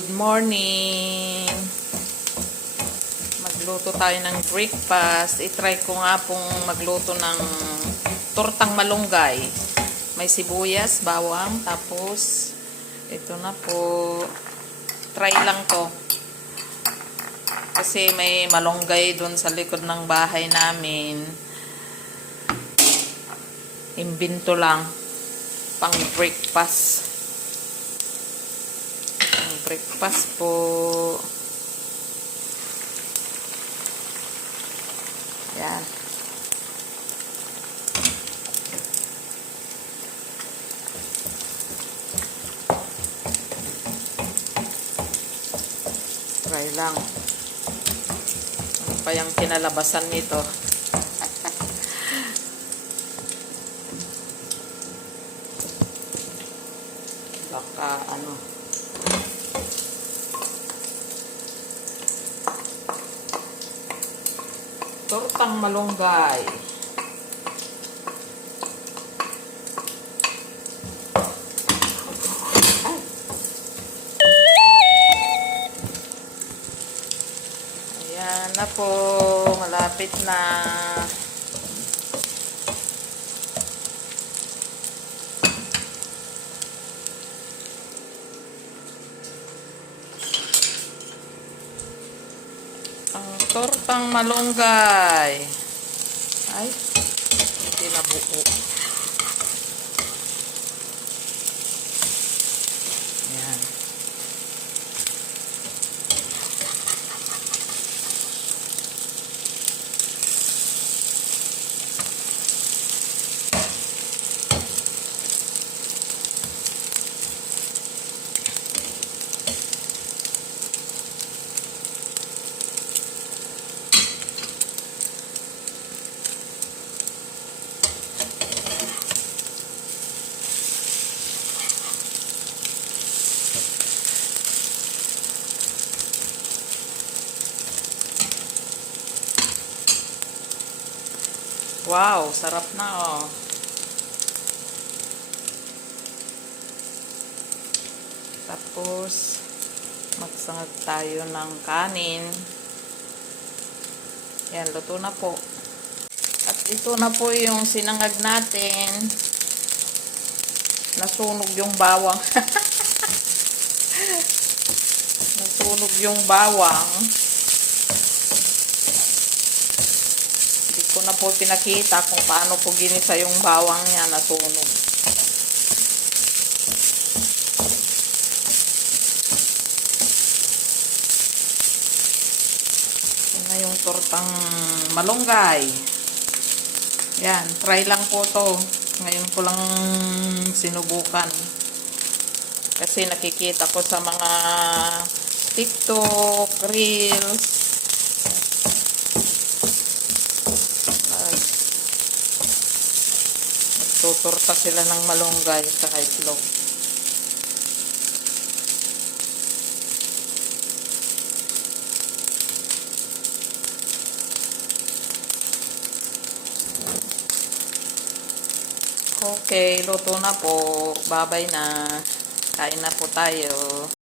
Good morning! Magluto tayo ng breakfast. I-try ko nga pong magluto ng tortang malunggay. May sibuyas, bawang, tapos ito na po. Try lang to. Kasi may malunggay dun sa likod ng bahay namin. Imbento lang. Pang breakfast. Breakfast po. Yan. Try lang. Ano pa yung kinalabasan nito? Baka ano. Tortang malunggay. Ayan na po. Malapit na. Ang tortang malunggay. Ay, hindi na buo. Ayan. Wow, sarap na oh. Tapos, magsangag tayo ng kanin. Yan, luto na po. At ito na po yung sinangag natin. Nasunog yung bawang. Nasunog yung bawang. Ko na po pinakita kung paano po ginisa yung bawang niya, nasunog. Yan na yung tortang malunggay. Yan, try lang po to. Ngayon ko lang sinubukan. Kasi nakikita ko sa mga TikTok, Reels. Tuturta sila ng malunggay sa itlog. Okay, luto na po. Babay na. Kain na po tayo.